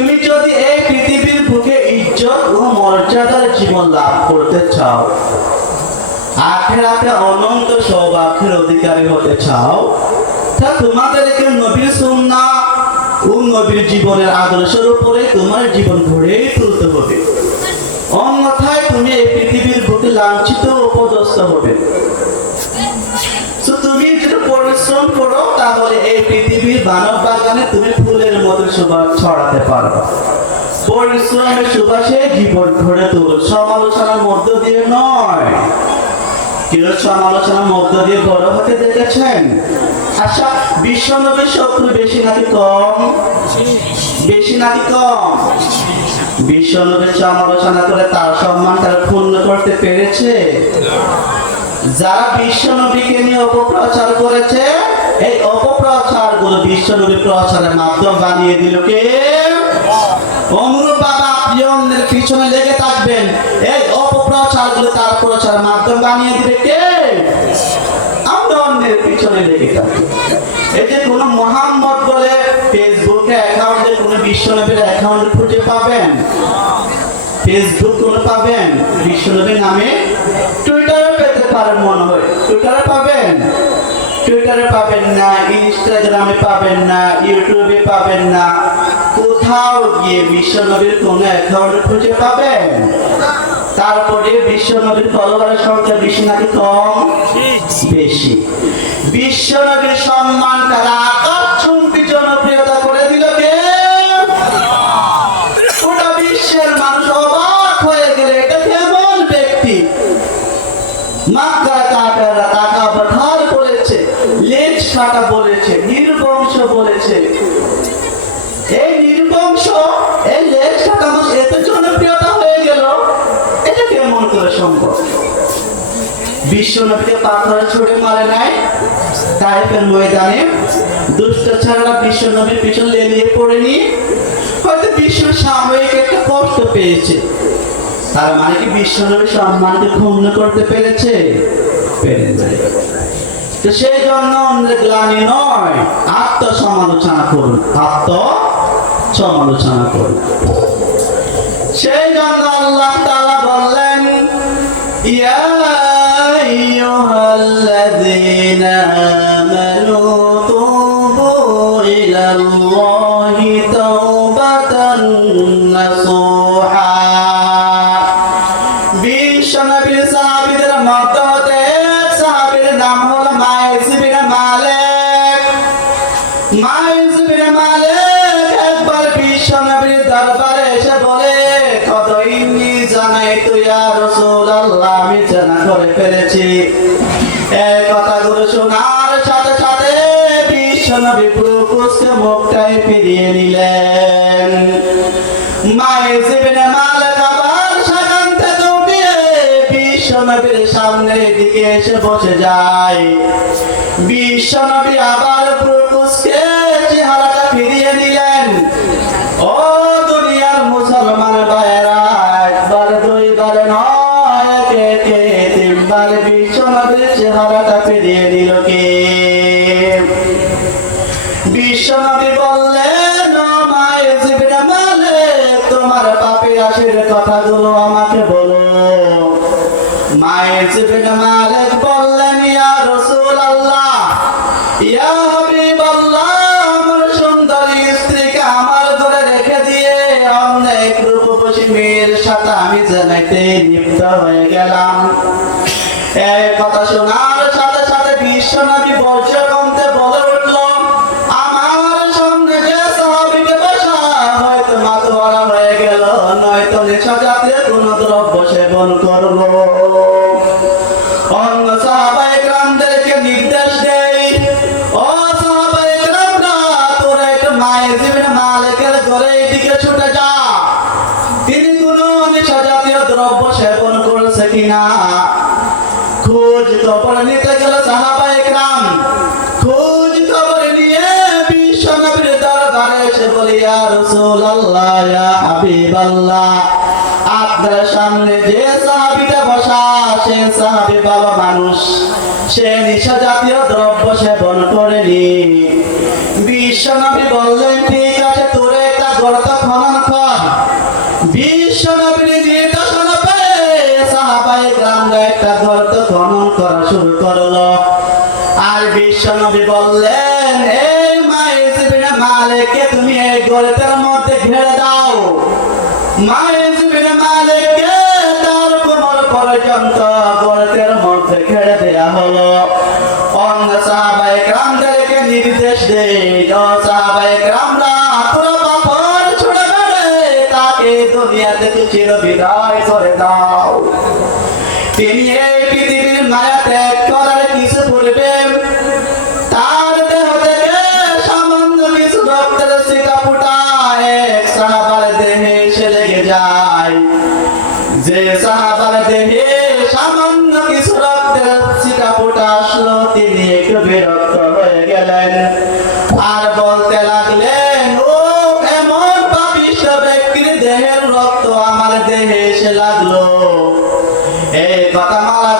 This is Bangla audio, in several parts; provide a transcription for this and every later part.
তুমি যদি এই পৃথিবীর বুকে ইজ্জত ও মর্যাদার জীবন লাভ করতে চাও, আখেরাতে অনন্ত সৌভাগ্যের অধিকারী হতে চাও, তা তোমাদেরকে নবীর সুন্না ও নবীর জীবনের আদর্শের উপরে তোমার জীবন গড়েই তুলতে হবে। অন্যথায় তুমি এই পৃথিবীর বুকে লাঞ্ছিত ও হবে। তুমি যদি পরিশ্রম করো, তাহলে এই পৃথিবীর মানব বাগানে তুমি ফুলের মতো সুবাস ছড়াতে পারবে পরিশ্রমের সুবাসে জীবন ঘুরে তুলো। সমালোচনার মধ্য দিয়ে নয়। কেউ সমালোচনার মধ্য দিয়ে বড় হতে দেখেছেন? আচ্ছা বিশ্বনবীর শত্রু বেশি নাকি কম? বেশি নাকি কম? বিশ্বনবীর সমালোচনা করে তার সম্মান তারা ক্ষুণ্ণ করতে পেরেছে। যারা বিশ্বনবীকে নিয়ে অপপ্রচার করেছে এই অপপ্রচারগুলো বিশ্বনবীর প্রচারের মাধ্যম বানিয়ে দিল কে? অনুরূপ বাবা পিছনে লেগে থাকবেন। এই অপপ্রচারগুলো তার প্রচার মাধ্যম বানিয়ে দিবে কে? আমরা অন্যের পিছনে লেগে এই যে কোনো মোহাম্মদ বলে ফেসবুকে অ্যাকাউন্টে কোনো বিশ্বনবীর অ্যাকাউন্ট খুঁজে পাবেন? ফেসবুক কোন পাবেন? বিশ্বনবীর নামে টুইটারে পেতে পারেন মনে হয়। টুইটারে পাবেন? টুইটারে পাবেন না ইনস্টাগ্রামে পাবেন না ইউটিউবে পাবেন না। কোথাও গিয়ে বিশ্বনবীর কোন অ্যাকাউন্ট খুঁজে পাবেন? তারপরে বিশ্বনবীর ফলোয়ারের সংখ্যা বেশি নাকি কম? বেশি। বিশ্বনবীর সম্মান তারা কাটা বলেছে, নির্বংশ বলেছে। এই নির্বংশ, এই লেজ এত জনপ্রিয়তা হয়ে গেল, এটা কেমন করে সম্ভব? বিশ্বনবীকে পাথরে ছুড়ে মারে নাই তাইফের ময়দানে দুষ্ট ছাড়া বিশ্বনবীর পিছন লেলিয়ে পড়েনি। হয়তো বিশ্ব সাময়িক একটা কষ্ট পেয়েছে। তার মানে কি বিশ্বনবীর সম্মানকে ক্ষুণ্ণ করতে পেরেছে? পেরে। তো সেই জন্য গ্লানি নয়, আত্মসমালোচনা করুন আত্ম সমালোচনা করুন সেই জন্য আল্লাহ তাআলা বললেন, ইয়া আইয়ুহাল্লাযীনা দরবারে এসে বলে, কত ইন্নি জানাই তুই আর রাসূলুল্লাহ, আমি জানা করে ফেলেছি। এই কথাগুলো শোনার সাথে সাথে বিশ্বনবী পুরো কুসকে মুখটাই ফিরিয়ে নিলেন। মাইস বিন মালিক আবার সেখান থেকে উঠে বিশ্বনবীর সামনের দিকে এসে বসে যায়। বিশ্বনবী আবার ফিরিয়ে দিল কে? বিশ্বনবী বললেন "ও মায়ের জীবনে মালিক, তোমার আশির কথাগুলো আমাকে বলো। মায়ের জীবনে মালিক বললেন আমার রেখে দিয়ে আমি জানাইতে লিপ্ত হয়ে গেলাম। এই কথা সাথে দ্রব্য সেবন করেছে কিনা? খোঁজ খবর বলি, ইয়া আপনার সামনে যে সাহাবীটা বসা, সে সাহাবী ভালো মানুষ। সে নিশা জাতীয় দ্রব্য সেবন করেনি। বিশ্বনবী বললেন, ঠিক আছে, তোর একটা গর্ত খনন কর। বিশ্বনবী নির্দেশনা পেয়ে সাহাবাই গ্রামরা একটা গর্ত খনন করা শুরু করল। আর বিশ্বনবী বললেন এই মাইসিবিনা মালিককে তুমি? গর্তের মধ্যে ঘেরে দাও। মায়ের মালিককে তার কোমর পর্যন্ত গর্তের মধ্যে ঘেরে দেয়া হলো। অন্য সাহাবাই নির্দেশ দেয় সাহাবাই গ্রামরা তোরা পাপড় ছুড়ে বেড়ে তাকে দুনিয়া থেকে চির বিদায় করে দাও। তিনি এই পৃথিবীর মায়া ত্যাগ যে সাহাবার দেহে সামান্য কিছু আসলো, তিনি একটু বিরক্ত হয়ে গেলেন। আর বলতে লাগলেন, ও, এমন পাপিষ্ঠ ব্যক্তির দেহের রক্ত আমার দেহে এসে লাগল। এই কথা মালা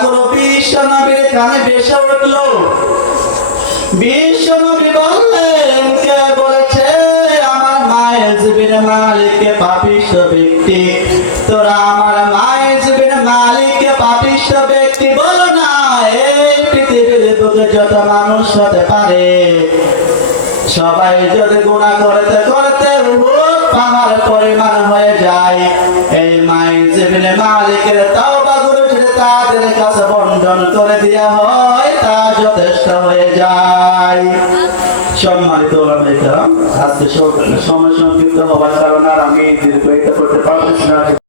কানে উঠল। বললেন, কে বলেছে আমার মায়ের জীবনের মালিককে পাপিষ্ঠ ব্যক্তি তোরা আমার মায়ের জীবনের মালিককে পাপিষ্ঠ ব্যক্তি বলো না, এই পৃথিবীর বুকে যত মানুষ হতে পারে, সবাই যদি গুণা করতে করতে পাহাড় পরিমাণ হয়ে যায়। এই মাইন জীবনে মালিকের তাও তাদের কাছে বন্টন করে দেওয়া হয়, তা যথেষ্ট হয়ে যায়। সম্মানিত আজকে সময় সংক্ষিপ্ত হওয়ার কারণে আমি দীর্ঘায়িত করতে পারতেছি না।